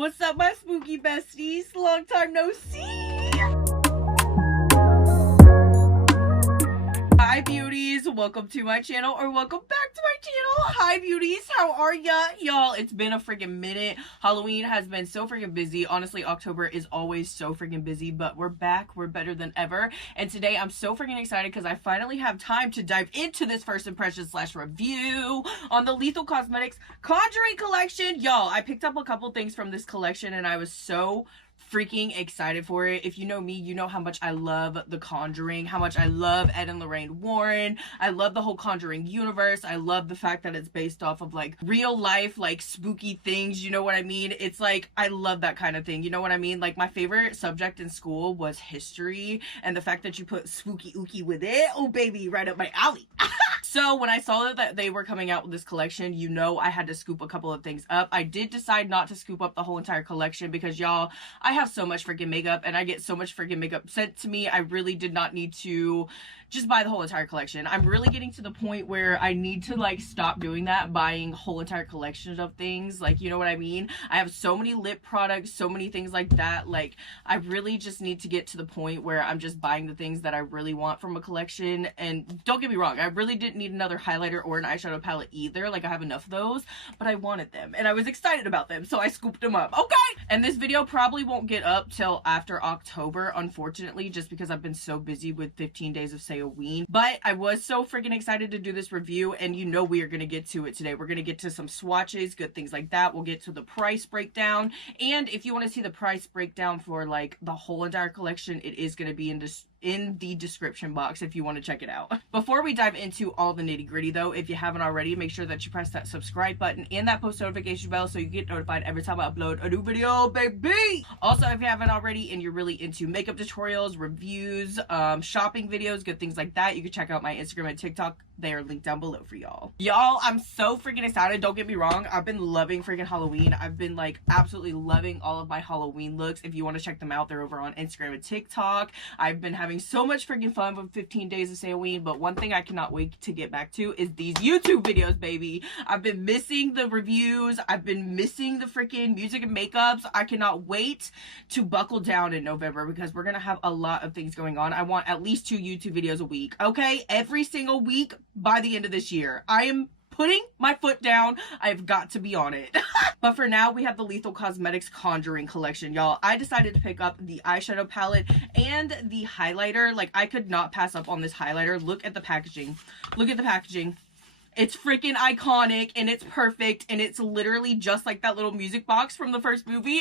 What's up, my spooky besties? Long time no see. Hi beauties, welcome to my channel, or welcome back to my channel. Hi beauties, how are ya? Y'all, it's been a freaking minute. Halloween has been so freaking busy. Honestly, October is always so freaking busy, but we're back, we're better than ever. And today I'm so freaking excited because I finally have time to dive into this first impression / review on the Lethal Cosmetics Conjuring Collection. Y'all, I picked up a couple things from this collection and I was so freaking excited for it. If you know me, you know how much I love The Conjuring, how much I love Ed and Lorraine Warren. I love the whole Conjuring universe. I love the fact that it's based off of like real life, like spooky things, you know what I mean? It's like, I love that kind of thing, you know what I mean? Like my favorite subject in school was history, and the fact that you put spooky ooky with it, oh baby, right up my alley. So when I saw that they were coming out with this collection, you know I had to scoop a couple of things up. I did decide not to scoop up the whole entire collection because y'all, I have so much freaking makeup and I get so much freaking makeup sent to me. I really did not need to just buy the whole entire collection. I'm really getting to the point where I need to like stop doing that, buying whole entire collections of things, like, you know what I mean? I have so many lip products, so many things like that. Like I really just need to get to the point where I'm just buying the things that I really want from a collection. And don't get me wrong, I really didn't need another highlighter or an eyeshadow palette either. Like I have enough of those, but I wanted them and I was excited about them, so I scooped them up. Okay, and this video probably won't get up till after October, unfortunately, just because I've been so busy with 15 days of Halloween. But I was so freaking excited to do this review, and you know we are going to get to it today. We're going to get to some swatches, good things like that. We'll get to the price breakdown, and if you want to see the price breakdown for like the whole entire collection, it is going to be in the description box if you want to check it out. Before we dive into all the nitty gritty though, if you haven't already, make sure that you press that subscribe button and that post notification bell so you get notified every time I upload a new video, baby. Also, if you haven't already and you're really into makeup tutorials, reviews, shopping videos, good things like that, you can check out my Instagram and TikTok. They are linked down below for y'all. Y'all, I'm so freaking excited. Don't get me wrong, I've been loving freaking Halloween. I've been like absolutely loving all of my Halloween looks. If you want to check them out, they're over on Instagram and TikTok. I've been having so much freaking fun with 15 days of Halloween, but one thing I cannot wait to get back to is these YouTube videos, baby. I've been missing the reviews. I've been missing the freaking music and makeups. I cannot wait to buckle down in November because we're gonna have a lot of things going on. I want at least 2 YouTube videos a week, okay? Every single week by the end of this year. I am putting my foot down. I've got to be on it. But for now, we have the Lethal Cosmetics Conjuring Collection, y'all. I decided to pick up the eyeshadow palette and the highlighter. Like, I could not pass up on this highlighter. Look at the packaging. Look at the packaging. It's freaking iconic and it's perfect and it's literally just like that little music box from the first movie.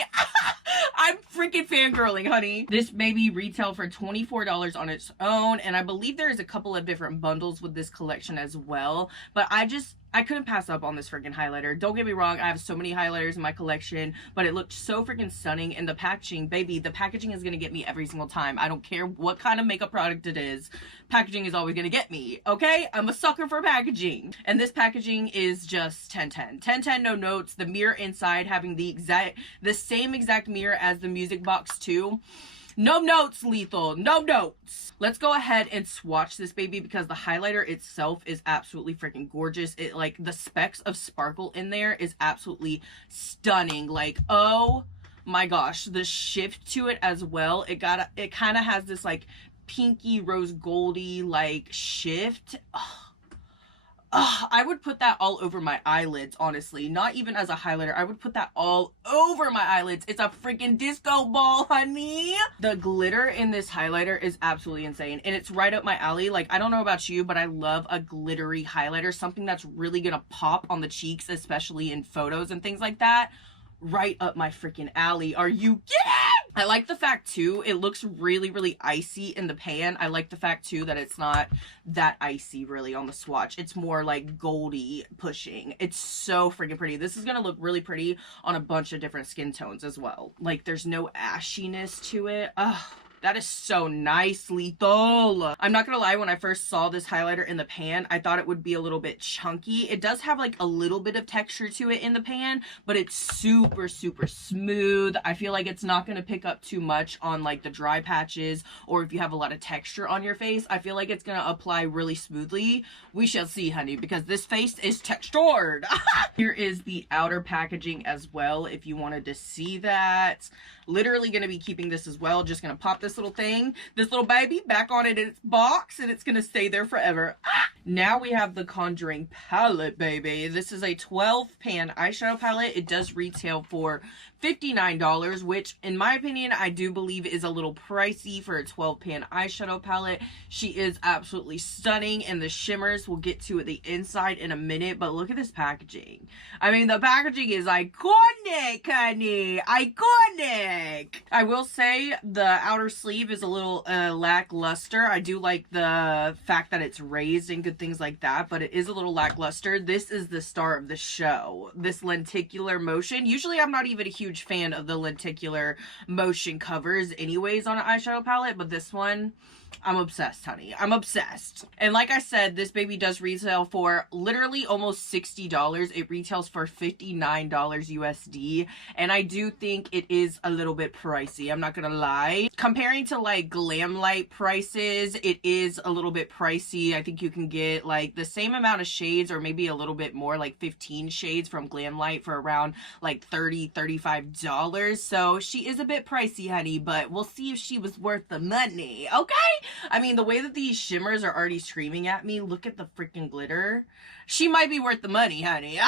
I'm freaking fangirling, honey. This baby retail for $24 on its own, and I believe there is a couple of different bundles with this collection as well, but I couldn't pass up on this freaking highlighter. Don't get me wrong, I have so many highlighters in my collection, but it looked so freaking stunning. And the packaging, baby, the packaging is gonna get me every single time. I don't care what kind of makeup product it is. Packaging is always gonna get me, okay? I'm a sucker for packaging. And this packaging is just 10/10. 10/10, no notes. The mirror inside having the same exact mirror as the music box too. No notes, Lethal. No notes. Let's go ahead and swatch this baby because the highlighter itself is absolutely freaking gorgeous. It like the specks of sparkle in there is absolutely stunning. Like, oh my gosh, the shift to it as well. It kind of has this like pinky rose goldy like shift. I would put that all over my eyelids, honestly. Not even as a highlighter. I would put that all over my eyelids. It's a freaking disco ball, honey. The glitter in this highlighter is absolutely insane. And it's right up my alley. Like, I don't know about you, but I love a glittery highlighter. Something that's really gonna pop on the cheeks, especially in photos and things like that. Right up my freaking alley. Are you kidding? I like the fact too, it looks really, really icy in the pan. I like the fact too that it's not that icy really on the swatch. It's more like goldy pushing. It's so freaking pretty. This is gonna look really pretty on a bunch of different skin tones as well. Like there's no ashiness to it. Ugh. That is so nice, lethal. I'm not gonna lie, when I first saw this highlighter in the pan, I thought it would be a little bit chunky. It does have like a little bit of texture to it in the pan, but it's super, super smooth. I feel like it's not gonna pick up too much on like the dry patches, or if you have a lot of texture on your face. I feel like it's gonna apply really smoothly. We shall see, honey, because this face is textured. Here is the outer packaging as well, if you wanted to see that. Literally gonna be keeping this as well. Just gonna pop this little thing, this little baby, back on it in its box, and it's gonna stay there forever. Now we have the Conjuring palette, baby. This is a 12-pan eyeshadow palette. It does retail for $59, which in my opinion, I do believe is a little pricey for a 12-pan eyeshadow palette. She is absolutely stunning, and the shimmers we'll get to at the inside in a minute, but look at this packaging. I mean, the packaging is iconic, honey. Iconic. I will say the outer sleeve is a little lackluster. I do like the fact that it's raised and good things like that, but it is a little lackluster. This is the star of the show, this lenticular motion. Usually I'm not even a huge fan of the lenticular motion covers anyways on an eyeshadow palette, but this one, I'm obsessed, honey. I'm obsessed. And like I said, this baby does retail for literally almost $60. It retails for $59 USD. And I do think it is a little bit pricey. I'm not gonna lie. Comparing to like Glamlight prices, it is a little bit pricey. I think you can get like the same amount of shades or maybe a little bit more, like 15 shades from Glamlight for around like $30, $35. So she is a bit pricey, honey, but we'll see if she was worth the money, okay? I mean, the way that these shimmers are already screaming at me, look at the freaking glitter. She might be worth the money, honey.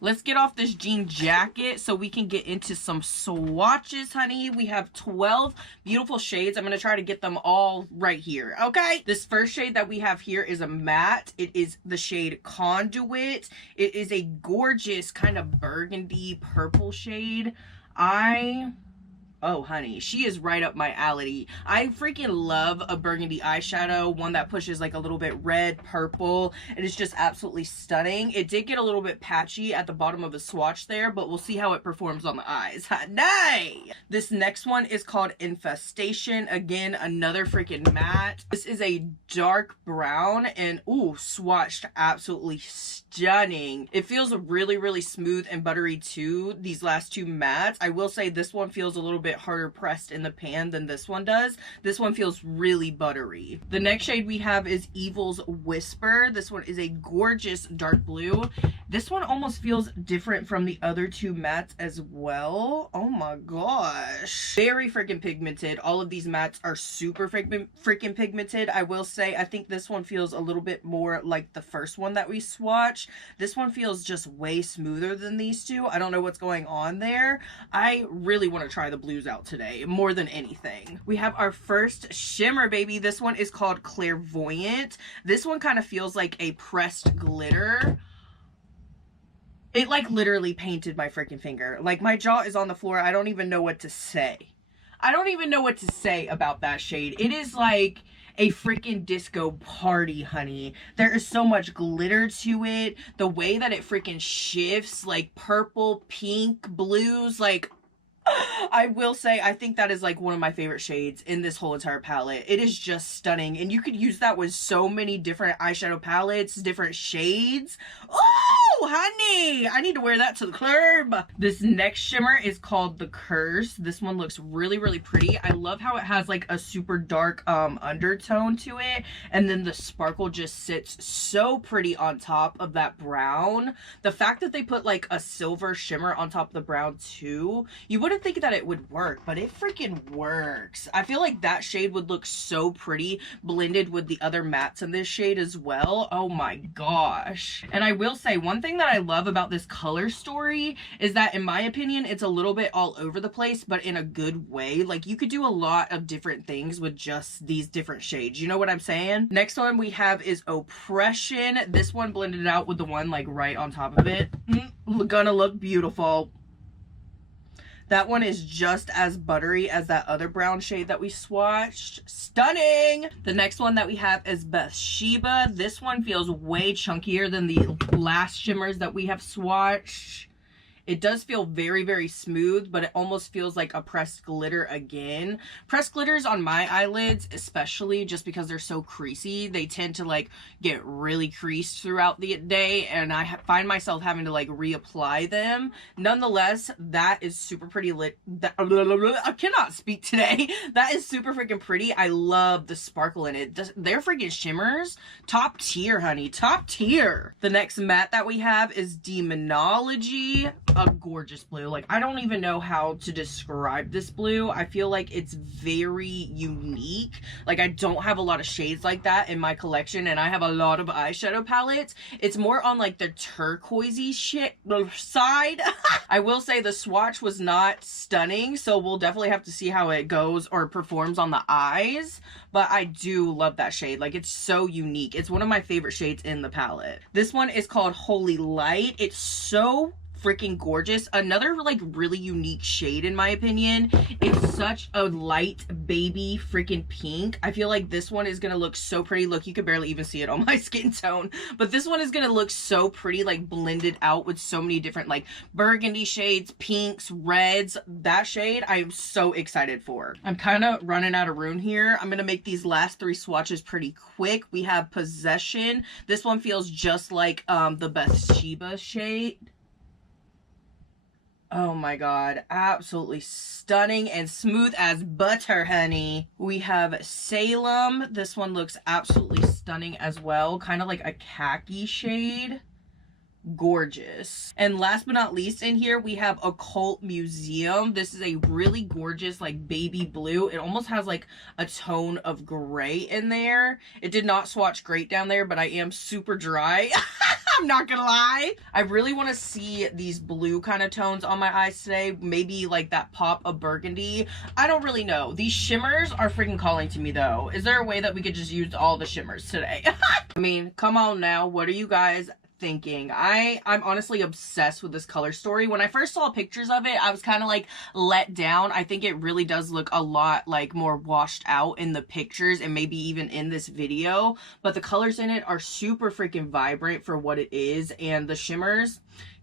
Let's get off this jean jacket so we can get into some swatches, honey. We have 12 beautiful shades. I'm going to try to get them all right here, okay? This first shade that we have here is a matte. It is the shade Conduit. It is a gorgeous kind of burgundy purple shade. Oh, honey, she is right up my alley. I freaking love a burgundy eyeshadow, one that pushes like a little bit red, purple. It is just absolutely stunning. It did get a little bit patchy at the bottom of the swatch there, but we'll see how it performs on the eyes. Honey! This next one is called Infestation. Again, another freaking matte. This is a dark brown and, ooh, swatched absolutely stunning. It feels really, really smooth and buttery too, these last two mattes. I will say this one feels a little bit harder pressed in the pan than this one does. This one feels really buttery. The next shade we have is Evil's Whisper. This one is a gorgeous dark blue. This one almost feels different from the other two mattes as well. Oh my gosh. Very freaking pigmented. All of these mattes are super freaking pigmented. I will say, I think this one feels a little bit more like the first one that we swatched. This one feels just way smoother than these two. I don't know what's going on there. I really want to try the blues out today more than anything. We have our first shimmer, baby. This one is called Clairvoyant. This one kind of feels like a pressed glitter. It like literally painted my freaking finger. Like my jaw is on the floor. I don't even know what to say. I don't even know what to say about that shade. It is like a freaking disco party, honey. There is so much glitter to it. The way that it freaking shifts, like purple, pink, blues, like I will say, I think that is like one of my favorite shades in this whole entire palette. It is just stunning, and you could use that with so many different eyeshadow palettes, different shades. Oh, honey, I need to wear that to the club. This next shimmer is called The Curse. This one looks really, really pretty. I love how it has like a super dark undertone to it, and then the sparkle just sits so pretty on top of that brown. The fact that they put like a silver shimmer on top of the brown too, you wouldn't think that it would work, but it freaking works. I feel like that shade would look so pretty blended with the other mattes in this shade as well. Oh my gosh. And I will say, one thing that I love about this color story is that in my opinion, it's a little bit all over the place, but in a good way. Like you could do a lot of different things with just these different shades. You know what I'm saying? Next one we have is Oppression. This one blended out with the one like right on top of it. Gonna look beautiful. That one is just as buttery as that other brown shade that we swatched. Stunning! The next one that we have is Bathsheba. This one feels way chunkier than the last shimmers that we have swatched. It does feel very, very smooth, but it almost feels like a pressed glitter again. Pressed glitters on my eyelids, especially just because they're so creasy, they tend to like get really creased throughout the day, and I find myself having to like reapply them. Nonetheless, that is super pretty lit. I cannot speak today. That is super freaking pretty. I love the sparkle in it. They're freaking shimmers. Top tier, honey. Top tier. The next matte that we have is Demonology. A gorgeous blue. Like, I don't even know how to describe this blue. I feel like it's very unique. Like, I don't have a lot of shades like that in my collection, and I have a lot of eyeshadow palettes. It's more on like the turquoisey shit side. I will say the swatch was not stunning, so we'll definitely have to see how it goes or performs on the eyes, but I do love that shade. Like, it's so unique. It's one of my favorite shades in the palette. This one is called Holy Light. It's so freaking gorgeous. Another like really unique shade in my opinion. It's such a light baby freaking pink. I feel like this one is gonna look so pretty. Look, you could barely even see it on my skin tone, but this one is gonna look so pretty, like blended out with so many different like burgundy shades, pinks, reds. That shade I am so excited for. I'm kind of running out of room here. I'm gonna make these last three swatches pretty quick. We have Possession. This one feels just like the Bathsheba shade. Oh my god, absolutely stunning and smooth as butter, honey. We have Salem. This one looks absolutely stunning as well. Kind of like a khaki shade. Gorgeous. And last but not least in here, we have Occult Museum. This is a really gorgeous like baby blue. It almost has like a tone of gray in there. It did not swatch great down there, but I am super dry. I'm not gonna lie. I really want to see these blue kind of tones on my eyes today. Maybe like that pop of burgundy. I don't really know. These shimmers are freaking calling to me though. Is there a way that we could just use all the shimmers today? I mean, come on now. What are you guys thinking? I'm honestly obsessed with this color story. When I first saw pictures of it, I was kind of like let down. I think it really does look a lot like more washed out in the pictures and maybe even in this video, but the colors in it are super freaking vibrant for what it is, and the shimmers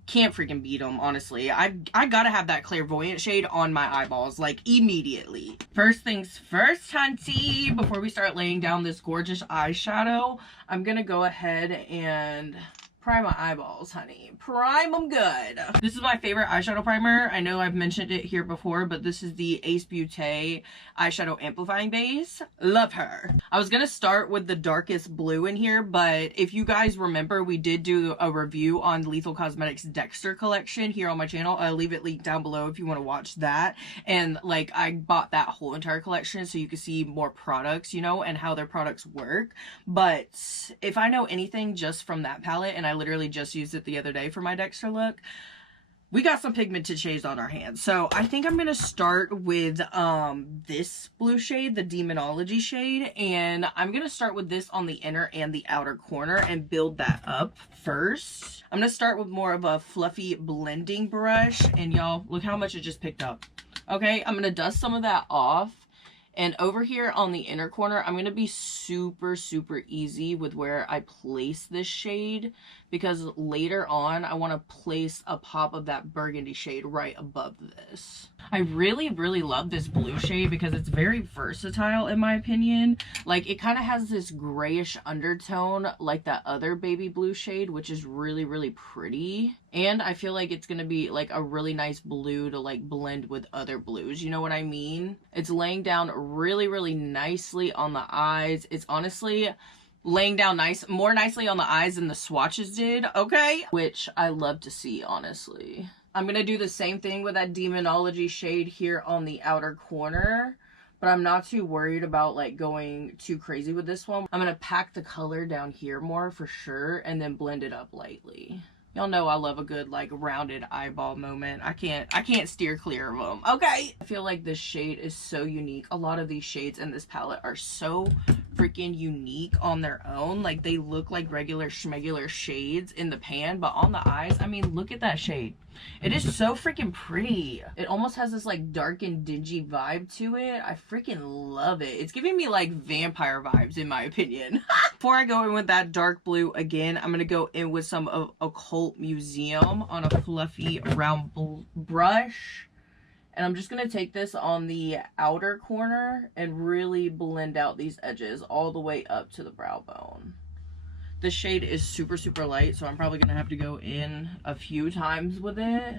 can't freaking beat them, honestly. I gotta have that clairvoyant shade on my eyeballs, like, immediately. First things first, hunty, before we start laying down this gorgeous eyeshadow, I'm gonna go ahead and prime my eyeballs, honey. Prime them good. This is my favorite eyeshadow primer. I know I've mentioned it here before, but this is the Ace Beauté eyeshadow amplifying base. Love her. I was gonna start with the darkest blue in here, but if you guys remember, we did do a review on Lethal Cosmetics Dexter collection here on my channel. I'll leave it linked down below if you want to watch that. And like, I bought that whole entire collection so you can see more products, you know, and how their products work. But if I know anything just from that palette, and I literally just used it the other day for my Dexter look, we got some pigmented shades on our hands. So I think I'm gonna start with this blue shade, the Demonology shade, and I'm gonna start with this on the inner and the outer corner and build that up first. I'm gonna start with more of a fluffy blending brush, and y'all, look how much it just picked up. Okay, I'm gonna dust some of that off. And over here on the inner corner, I'm going to be super, super easy with where I place this shade, because later on, I want to place a pop of that burgundy shade right above this. I really, really love this blue shade because it's very versatile in my opinion. Like, it kind of has this grayish undertone like that other baby blue shade, which is really, really pretty. And I feel like it's going to be like a really nice blue to like blend with other blues. You know what I mean? It's laying down really, really nicely on the eyes. It's honestly laying down more nicely on the eyes than the swatches did, okay? Which I love to see, honestly. I'm going to do the same thing with that Demonology shade here on the outer corner, but I'm not too worried about like going too crazy with this one. I'm going to pack the color down here more for sure and then blend it up lightly. Y'all know I love a good like rounded eyeball moment. I can't steer clear of them, okay? I feel like this shade is so unique. A lot of these shades in this palette are so freaking unique on their own. Like, they look like regular schmegular shades in the pan, but on the eyes, I mean, look at that shade. It is so freaking pretty. It almost has this like dark and dingy vibe to it. I freaking love it. It's giving me like vampire vibes in my opinion. Before I go in with that dark blue again, I'm gonna go in with some of Occult Museum on a fluffy round brush. And I'm just going to take this on the outer corner and really blend out these edges all the way up to the brow bone. This shade is super, super light, so I'm probably going to have to go in a few times with it.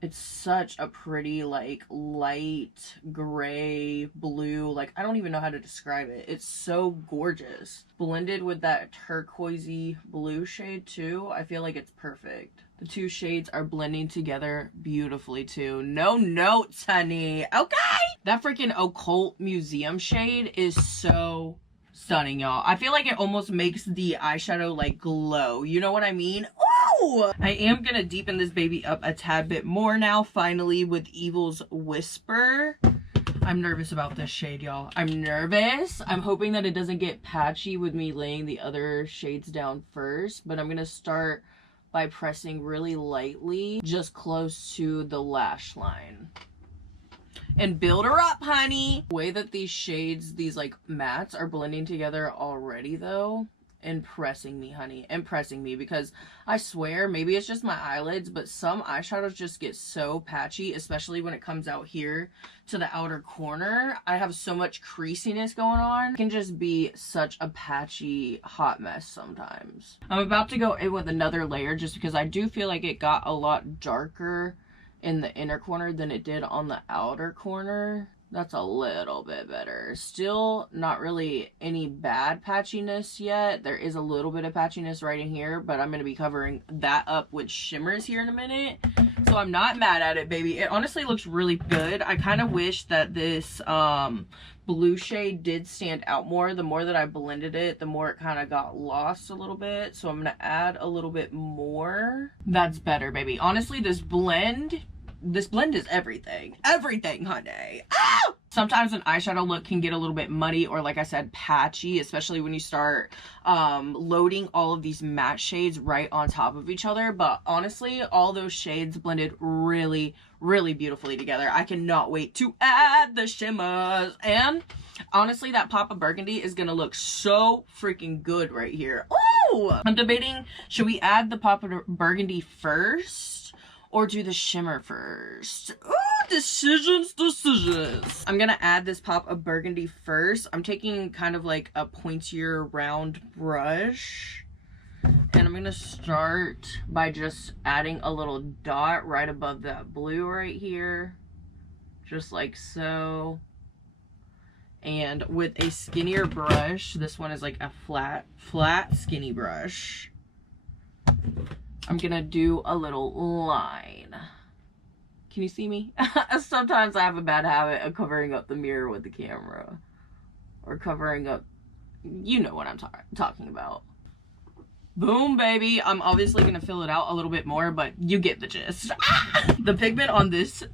It's such a pretty, like, light gray, blue. Like, I don't even know how to describe it. It's so gorgeous. Blended with that turquoisey blue shade, too. I feel like it's perfect. The two shades are blending together beautifully, too. No notes, honey. Okay! That freaking Occult Museum shade is so stunning, y'all. I feel like it almost makes the eyeshadow, like, glow. You know what I mean? Ooh! I am gonna deepen this baby up a tad bit more now, finally, with Evil's Whisper. I'm nervous about this shade, y'all. I'm nervous. I'm hoping that it doesn't get patchy with me laying the other shades down first, but I'm gonna start by pressing really lightly just close to the lash line. And build her up, honey! The way that these shades, these like mattes are blending together already though, impressing me, honey. Impressing me, because I swear, maybe it's just my eyelids, but some eyeshadows just get so patchy, especially when it comes out here to the outer corner. I have so much creasiness going on. It can just be such a patchy hot mess sometimes. I'm about to go in with another layer just because I do feel like it got a lot darker in the inner corner than it did on the outer corner. That's a little bit better. Still not really any bad patchiness yet. There is a little bit of patchiness right in here, but I'm going to be covering that up with shimmers here in a minute. So I'm not mad at it, baby. It honestly looks really good. I kind of wish that this blue shade did stand out more. The more that I blended it, the more it kind of got lost a little bit. So I'm going to add a little bit more. That's better, baby. Honestly, this blend is everything. Everything, honey. Ah! Sometimes an eyeshadow look can get a little bit muddy or, like I said, patchy, especially when you start loading all of these matte shades right on top of each other. But honestly, all those shades blended really, really beautifully together. I cannot wait to add the shimmers. And honestly, that pop of burgundy is gonna look so freaking good right here. Ooh! I'm debating, should we add the pop of burgundy first or do the shimmer first? Ooh, decisions. I'm gonna add this pop of burgundy first. I'm taking kind of like a pointier round brush. And I'm gonna start by just adding a little dot right above that blue right here. Just like so. And with a skinnier brush, this one is like a flat skinny brush, I'm gonna do a little line. Can you see me? Sometimes I have a bad habit of covering up the mirror with the camera. Or covering up, you know what I'm talking about. Boom, baby. I'm obviously gonna fill it out a little bit more, but you get the gist. The pigment on this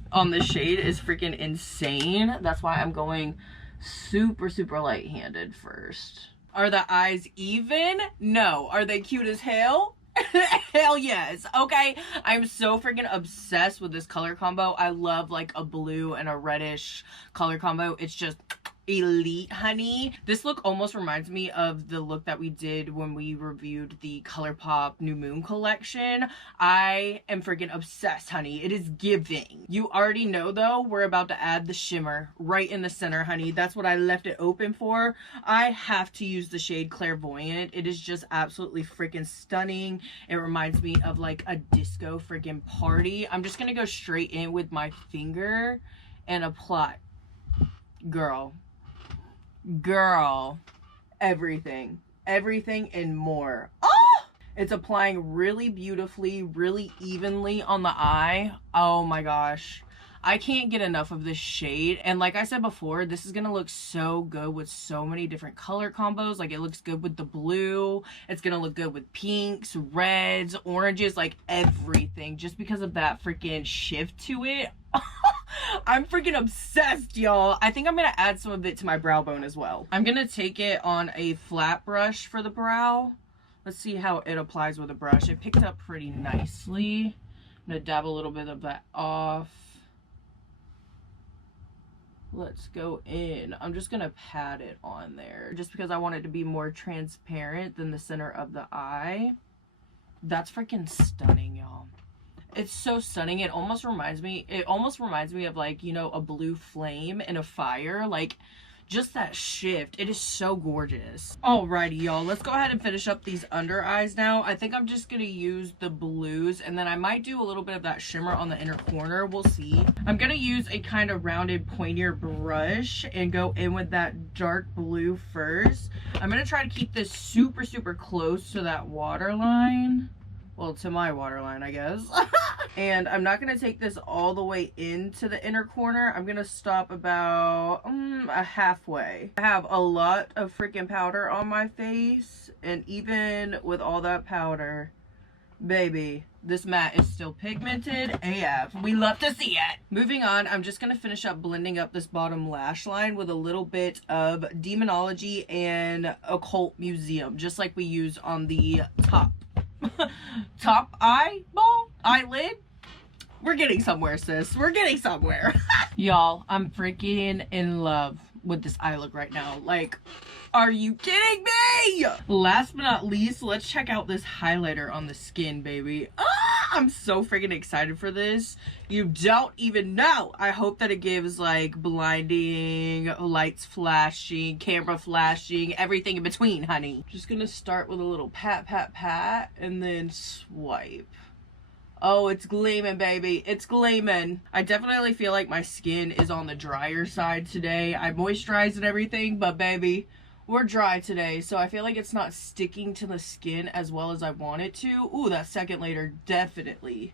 shade is freaking insane. That's why I'm going super, super light-handed first. Are the eyes even? No. Are they cute as hell? Hell yes. Okay, I'm so freaking obsessed with this color combo. I love like a blue and a reddish color combo. It's just elite, honey. This look almost reminds me of the look that we did when we reviewed the ColourPop New Moon collection. I am freaking obsessed, honey. It is giving. You already know though, we're about to add the shimmer right in the center, honey. That's what I left it open for. I have to use the shade Clairvoyant. It is just absolutely freaking stunning. It reminds me of like a disco freaking party. I'm just gonna go straight in with my finger and apply. Girl, everything and more. Oh, it's applying really beautifully, really evenly on the eye. Oh my gosh, I can't get enough of this shade. And like I said before, this is gonna look so good with so many different color combos. Like, it looks good with the blue, it's gonna look good with pinks, reds, oranges, like everything, just because of that freaking shift to it. I'm freaking obsessed, y'all. I think I'm gonna add some of it to my brow bone as well. I'm gonna take it on a flat brush for the brow. Let's see how it applies with a brush. It picked up pretty nicely. I'm gonna dab a little bit of that off. Let's go in. I'm just gonna pat it on there just because I want it to be more transparent than the center of the eye. That's freaking stunning, y'all. It's so stunning. It almost reminds me of, like, you know, a blue flame in a fire. Like, just that shift. It is so gorgeous. Alrighty, y'all. Let's go ahead and finish up these under eyes now. I think I'm just gonna use the blues, and then I might do a little bit of that shimmer on the inner corner. We'll see. I'm gonna use a kind of rounded, pointier brush and go in with that dark blue first. I'm gonna try to keep this super, super close to that waterline. Well, to my waterline, I guess. And I'm not going to take this all the way into the inner corner. I'm going to stop about a halfway. I have a lot of freaking powder on my face. And even with all that powder, baby, this matte is still pigmented AF. We love to see it. Moving on, I'm just going to finish up blending up this bottom lash line with a little bit of Demonology and Occult Museum, just like we use on the top eyelid. We're getting somewhere, sis. We're getting somewhere. Y'all, I'm freaking in love with this eye look right now. Like, are you kidding me? Last but not least, let's check out this highlighter on the skin, baby. I'm so freaking excited for this. You don't even know. I hope that it gives, like, blinding, lights flashing, camera flashing, everything in between, honey. Just gonna start with a little pat, pat, pat, and then swipe. Oh, it's gleaming, baby. It's gleaming. I definitely feel like my skin is on the drier side today. I moisturized and everything, but baby, we're dry today, so I feel like it's not sticking to the skin as well as I want it to. Ooh, that second layer definitely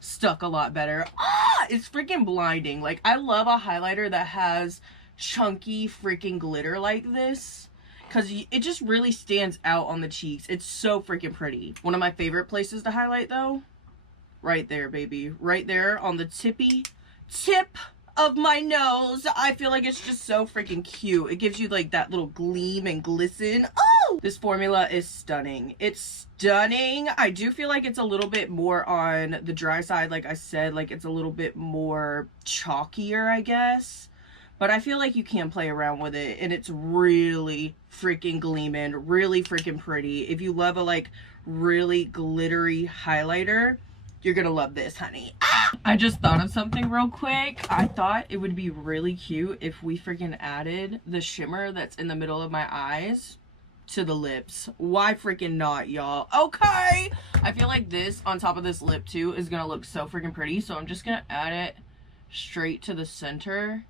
stuck a lot better. It's freaking blinding. Like, I love a highlighter that has chunky freaking glitter like this, because it just really stands out on the cheeks. It's so freaking pretty. One of my favorite places to highlight, though, right there, baby. Right there on the tip of my nose. I feel like it's just so freaking cute. It gives you, like, that little gleam and glisten. Oh! This formula is stunning. It's stunning. I do feel like it's a little bit more on the dry side. Like I said, like, it's a little bit more chalkier, I guess. But I feel like you can play around with it, and it's really freaking gleaming, really freaking pretty. If you love a, like, really glittery highlighter, you're gonna love this, honey. I just thought of something real quick. I thought it would be really cute if we freaking added the shimmer that's in the middle of my eyes to the lips. Why freaking not, y'all? Okay! I feel like this on top of this lip, too, is gonna look so freaking pretty. So I'm just gonna add it straight to the center.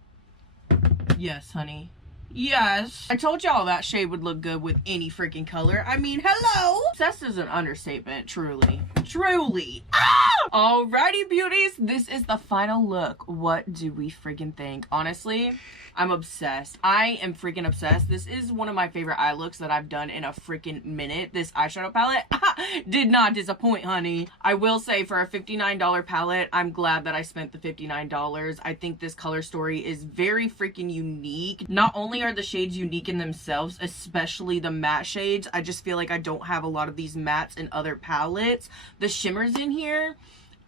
Yes, honey. Yes. I told y'all that shade would look good with any freaking color. I mean, hello. Obsessed is an understatement, truly. Truly. Alrighty, beauties. This is the final look. What do we freaking think? Honestly, I'm obsessed. I am freaking obsessed. This is one of my favorite eye looks that I've done in a freaking minute. This eyeshadow palette did not disappoint, honey. I will say, for a $59 palette, I'm glad that I spent the $59. I think this color story is very freaking unique. Not only are the shades unique in themselves, especially the matte shades. I just feel like I don't have a lot of these mattes in other palettes. The shimmers in here,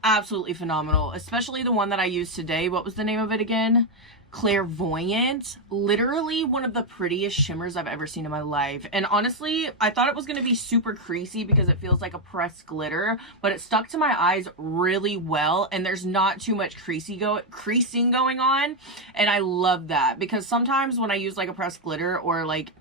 absolutely phenomenal. Especially the one that I used today. What was the name of it again? Clairvoyant. Literally one of the prettiest shimmers I've ever seen in my life. And honestly, I thought it was going to be super creasy because it feels like a pressed glitter, but it stuck to my eyes really well, and there's not too much creasing going on, and I love that, because sometimes when I use like a pressed glitter or like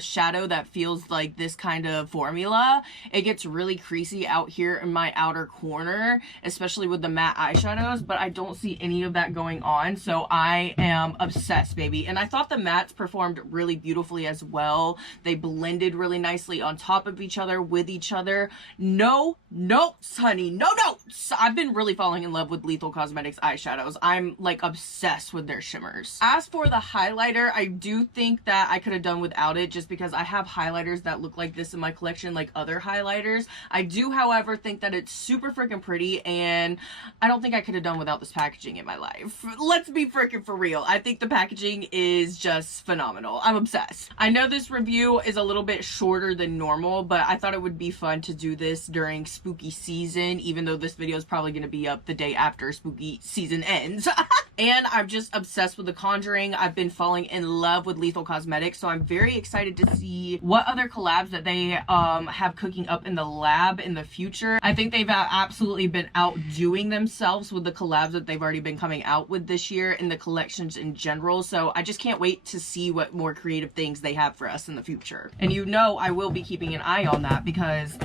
shadow that feels like this kind of formula, it gets really creasy out here in my outer corner, especially with the matte eyeshadows, but I don't see any of that going on, so I am obsessed, baby. And I thought the mattes performed really beautifully as well. They blended really nicely on top of each other, with each other. No notes, honey, no notes. I've been really falling in love with Lethal Cosmetics eyeshadows. I'm like obsessed with their shimmers. As for the highlighter, I do think that I could have done with without it just because I have highlighters that look like this in my collection, like other highlighters. I do, however, think that it's super freaking pretty, and I don't think I could have done without this packaging in my life. Let's be freaking for real. I think the packaging is just phenomenal. I'm obsessed. I know this review is a little bit shorter than normal, but I thought it would be fun to do this during spooky season, even though this video is probably going to be up the day after spooky season ends. And I'm just obsessed with The Conjuring. I've been falling in love with Lethal Cosmetics, so I'm very excited to see what other collabs that they have cooking up in the lab in the future. I think they've absolutely been outdoing themselves with the collabs that they've already been coming out with this year and the collections in general, so I just can't wait to see what more creative things they have for us in the future. And you know I will be keeping an eye on that because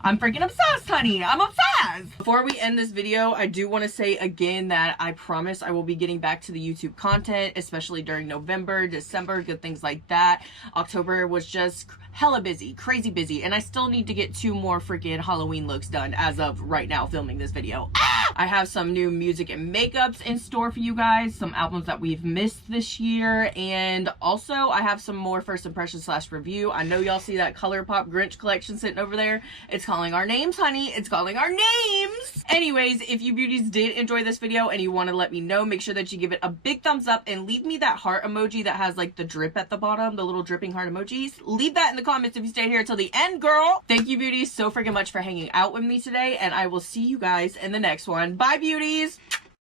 I'm freaking obsessed, honey. I'm obsessed! Before we end this video, I do want to say again that I promise I will be getting back to the YouTube content, especially during November, December, good things like that. October was just hella busy, crazy busy, and I still need to get 2 more freaking Halloween looks done as of right now filming this video. I have some new music and makeups in store for you guys, some albums that we've missed this year, and also I have some more first impression / review. I know y'all see that ColourPop Grinch collection sitting over there. It's calling our names, honey. It's calling our names. Anyways, if you beauties did enjoy this video and you want to let me know, make sure that you give it a big thumbs up and leave me that heart emoji that has like the drip at the bottom, the little dripping heart emojis. Leave that in the comments if you stayed here till the end, girl. Thank you, beauties, so freaking much for hanging out with me today, and I will see you guys in the next one. Bye, beauties.